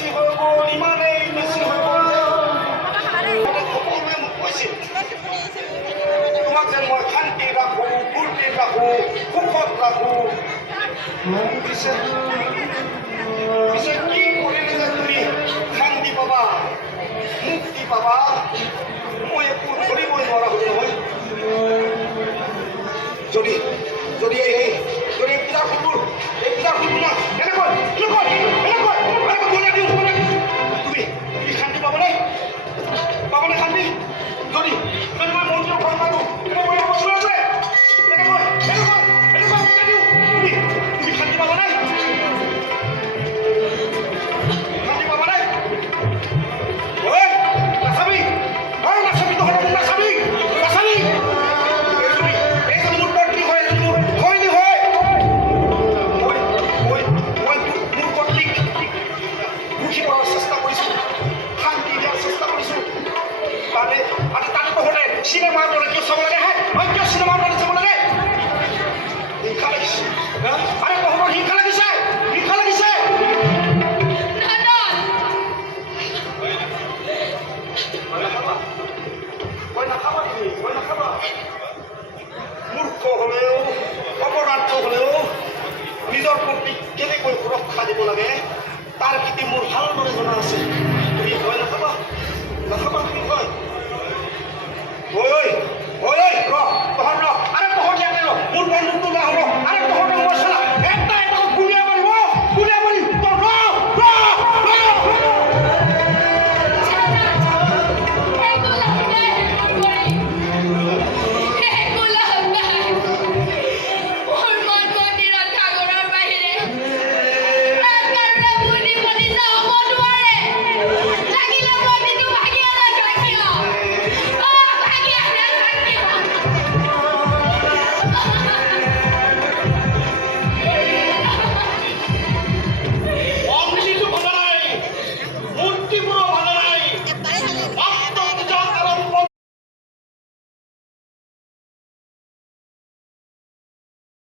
বেছি হৈ গ'ল, ইমানেই বেছি হৈ গ'ল যে সকলোৱে মোক কৈছিল তোমাক যেন মই শান্তি ৰাখোঁ, ফূৰ্তি ৰাখোঁ, সুখত ৰাখোঁ। পিছে কি কৰিলে যে তুমি শান্তি পাবা, মুক্তি পাবা, মই একো ধৰিবই নোৱাৰা হ'লো নহয়। যদি যদি এই পূজা ফুলবোৰ না তুমি শান্তি পাবনে শান্তি? যদি মই মন্দিৰৰ ঘৰ পালোঁ তুমি শান্তি পাবনে? চিনেমাৰ দৰে কিয় চাব লাগে? কিয় চিনেমাৰ দৰে চাব লাগে? হিংসা লাগিছে, আৰে তহঁতৰ হিংসা লাগিছে, হিংসা লাগিছে। মূৰ্খ হলেও, অপৰাধ হলেও নিজৰ প্ৰতি কেনেকৈ সুৰক্ষা দিব লাগে তাৰ প্ৰতি মোৰ ভালদৰে জনা আছে। তুমি ভয় নাখাবা, নাখাবা তুমি ভয়। ঐ ৰ তহঁত ৰ, আৰে তহঁত ইয়াতে ৰ, মোৰ বন্ধুটো না হ'ব, আৰে তহঁতে মই চালা